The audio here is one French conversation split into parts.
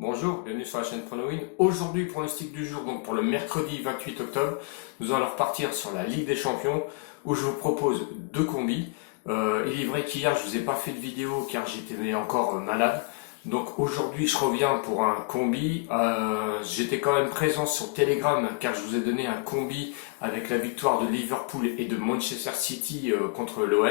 Bonjour, bienvenue sur la chaîne Pronowin. Aujourd'hui, pronostic du jour, donc pour le mercredi 28 octobre, nous allons repartir sur la Ligue des Champions où je vous propose deux combis. Il est vrai qu'hier je vous ai pas fait de vidéo car j'étais encore malade. Donc aujourd'hui je reviens pour un combi. J'étais quand même présent sur Telegram car je vous ai donné un combi avec la victoire de Liverpool et de Manchester City contre l'OM.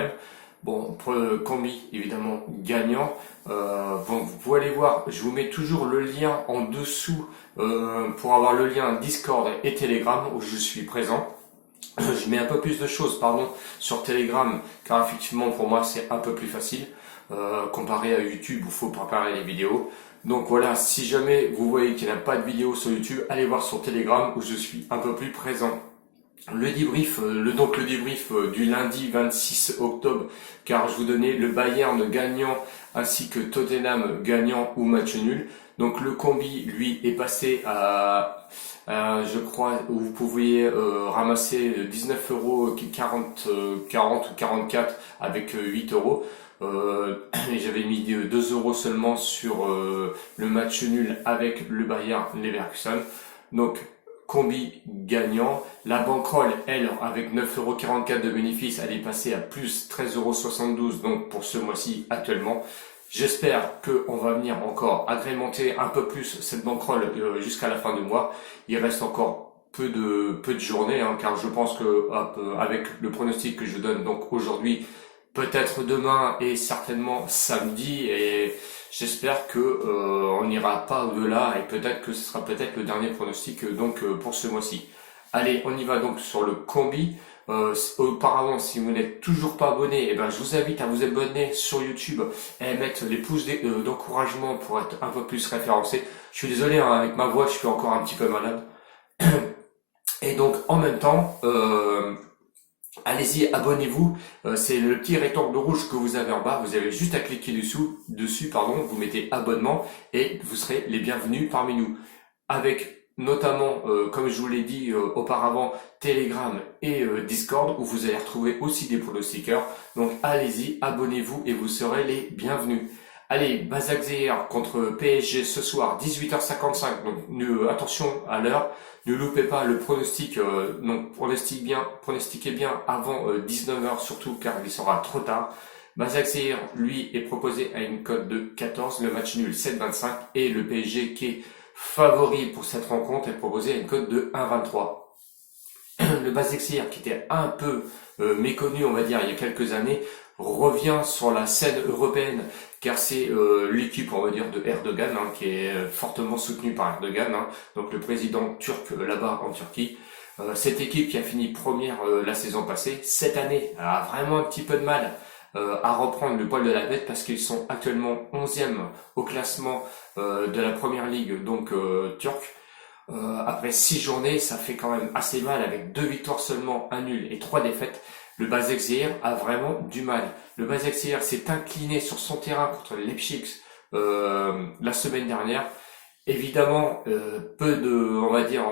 Bon, pour le combi évidemment gagnant. Bon, vous pouvez aller voir, je vous mets toujours le lien en dessous pour avoir le lien Discord et Telegram où je suis présent. Je mets un peu plus de choses, pardon, sur Telegram car effectivement pour moi c'est un peu plus facile comparé à YouTube où il faut préparer les vidéos. Donc voilà, si jamais vous voyez qu'il n'y a pas de vidéo sur YouTube, allez voir sur Telegram où je suis un peu plus présent. Le débrief, le débrief du lundi 26 octobre, car je vous donnais le Bayern gagnant ainsi que Tottenham gagnant ou match nul. Donc le combi, lui, est passé je crois, où vous pouviez ramasser 19 euros 40 ou 44 avec 8 euros. Et j'avais mis 2 euros seulement sur le match nul avec le Bayern Leverkusen. Donc combi gagnant. La bankroll, elle, avec 9,44 € de bénéfice, elle est passée à plus 13,72 € donc pour ce mois-ci actuellement. J'espère qu'on va venir encore agrémenter un peu plus cette bankroll jusqu'à la fin du mois. Il reste encore peu de journées, hein, car je pense que avec le pronostic que je donne donc aujourd'hui, peut-être demain et certainement samedi, et j'espère que on n'ira pas au-delà et peut-être que ce sera peut-être le dernier pronostic pour ce mois-ci. Allez, on y va donc sur le combi. Auparavant, si vous n'êtes toujours pas abonné, je vous invite à vous abonner sur YouTube et mettre les pouces d'encouragement pour être un peu plus référencé. Je suis désolé, hein, avec ma voix, je suis encore un petit peu malade. Et donc, en même temps, allez-y, abonnez-vous. C'est le petit rectangle rouge que vous avez en bas. Vous avez juste à cliquer dessus, vous mettez abonnement et vous serez les bienvenus parmi nous. Avec notamment, comme je vous l'ai dit auparavant, Telegram et Discord où vous allez retrouver aussi des pronostiqueurs. Donc allez-y, abonnez-vous et vous serez les bienvenus. Allez, Başakşehir contre PSG ce soir, 18h55. Donc attention à l'heure. Ne loupez pas le pronostic, donc pronostiquez bien avant 19h surtout car il sera trop tard. Başakşehir, lui, est proposé à une cote de 14, le match nul 7,25 et le PSG qui est favori pour cette rencontre est proposé à une cote de 1,23. Le Başakşehir qui était un peu méconnu, on va dire, il y a quelques années, revient sur la scène européenne car c'est l'équipe, on va dire, de Erdogan qui est fortement soutenue par Erdogan, donc le président turc là-bas en Turquie. Cette équipe qui a fini première la saison passée, cette année a vraiment un petit peu de mal à reprendre le poil de la bête parce qu'ils sont actuellement 11e au classement de la première ligue donc turque. Après 6 journées, ça fait quand même assez mal avec 2 victoires seulement, 1 nul et 3 défaites. Le Başakşehir a vraiment du mal. Le Başakşehir s'est incliné sur son terrain contre Leipzig la semaine dernière. Évidemment, on va dire,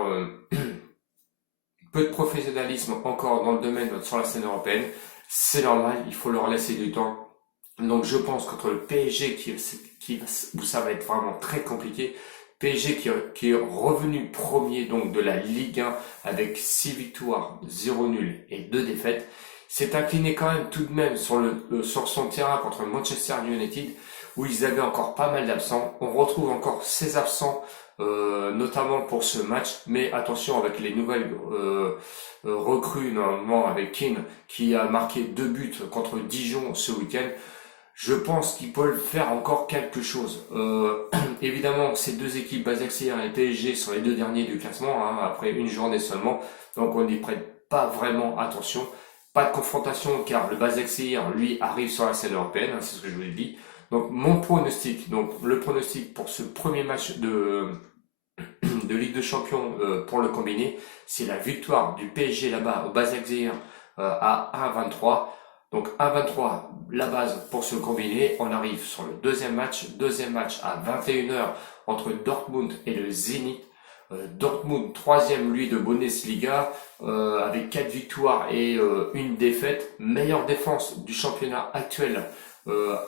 peu de professionnalisme encore dans le domaine sur la scène européenne. C'est normal, il faut leur laisser du temps. Donc je pense contre le PSG où ça va être vraiment très compliqué. PSG qui est revenu premier donc de la Ligue 1 avec 6 victoires, 0 nul et 2 défaites. S'est incliné quand même tout de même sur son terrain contre Manchester United où ils avaient encore pas mal d'absents. On retrouve encore ces absents notamment pour ce match, mais attention avec les nouvelles recrues, normalement avec Keane qui a marqué 2 buts contre Dijon ce week-end. Je pense qu'ils peuvent faire encore quelque chose. Évidemment, ces deux équipes, Başakşehir et PSG, sont les deux derniers du classement, après une journée seulement. Donc on n'y prête pas vraiment attention. Pas de confrontation car le Başakşehir, lui, arrive sur la scène européenne, c'est ce que je vous ai dit. Donc mon pronostic, le pronostic pour ce premier match de Ligue de Champions pour le combiné, c'est la victoire du PSG là-bas au Başakşehir à 1,23. Donc 1,23 la base pour ce combiné. On arrive sur le deuxième match à 21h entre Dortmund et le Zénith. Dortmund, troisième lui de Bundesliga, avec 4 victoires et une défaite. Meilleure défense du championnat actuel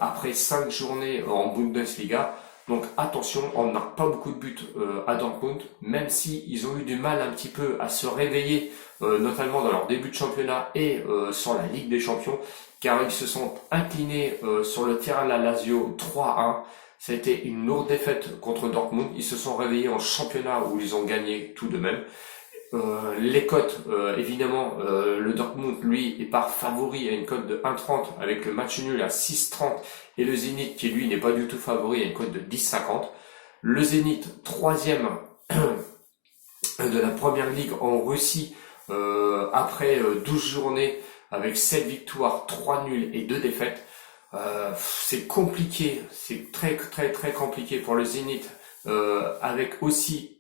après 5 journées en Bundesliga. Donc attention, on n'a pas beaucoup de buts à Dortmund, même si ils ont eu du mal un petit peu à se réveiller, notamment dans leur début de championnat et sur la Ligue des Champions, car ils se sont inclinés sur le terrain de la Lazio 3-1. Ça a été une lourde défaite contre Dortmund. Ils se sont réveillés en championnat où ils ont gagné tout de même. Les cotes, évidemment, le Dortmund, lui, est par favori à une cote de 1,30 avec le match nul à 6,30 et le Zénith, qui lui n'est pas du tout favori, à une cote de 10,50. Le Zénith, troisième de la première ligue en Russie, après 12 journées, avec 7 victoires, 3 nuls et 2 défaites. C'est compliqué, c'est très très très compliqué pour le Zénith, avec aussi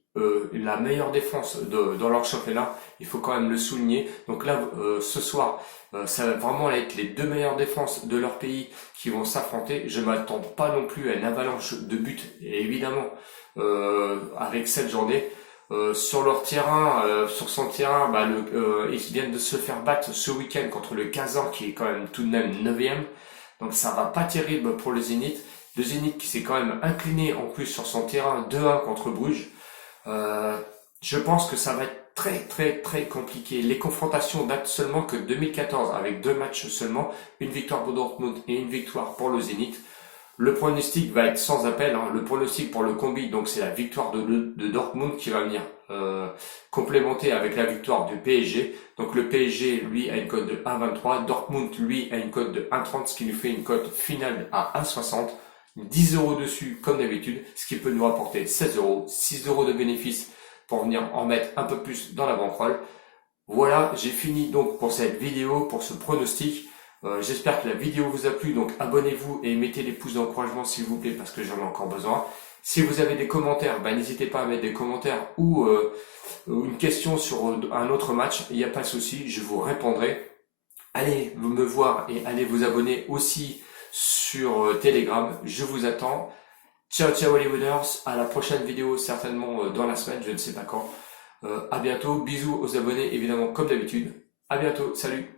la meilleure défense dans leur championnat, il faut quand même le souligner. Donc là, ce soir, ça va vraiment être les deux meilleures défenses de leur pays qui vont s'affronter. Je ne m'attends pas non plus à une avalanche de buts, et évidemment, avec cette journée. Sur leur terrain, sur son terrain, ils viennent de se faire battre ce week-end contre le Kazan, qui est quand même tout de même 9e. Donc ça va pas terrible pour le Zénith. Le Zénith qui s'est quand même incliné en plus sur son terrain 2-1 contre Bruges. Je pense que ça va être très très très compliqué. Les confrontations datent seulement que 2014 avec 2 matchs seulement, une victoire pour Dortmund et une victoire pour le Zénith. Le pronostic va être sans appel, hein. Le pronostic pour le combi, donc c'est la victoire de Dortmund qui va venir complémenter avec la victoire du PSG. Donc le PSG, lui, a une cote de 1,23. Dortmund, lui, a une cote de 1,30, ce qui lui fait une cote finale à 1,60. 10 euros dessus, comme d'habitude, ce qui peut nous rapporter 16 euros, 6 euros de bénéfice pour venir en mettre un peu plus dans la bankroll. Voilà, j'ai fini donc pour cette vidéo, pour ce pronostic. J'espère que la vidéo vous a plu, donc abonnez-vous et mettez des pouces d'encouragement s'il vous plaît, parce que j'en ai encore besoin. Si vous avez des commentaires, n'hésitez pas à mettre des commentaires ou une question sur un autre match, il n'y a pas de souci, je vous répondrai. Allez me voir et allez vous abonner aussi sur Telegram, je vous attends. Ciao ciao les winners, à la prochaine vidéo certainement dans la semaine, je ne sais pas quand. À bientôt, bisous aux abonnés évidemment comme d'habitude. À bientôt, salut.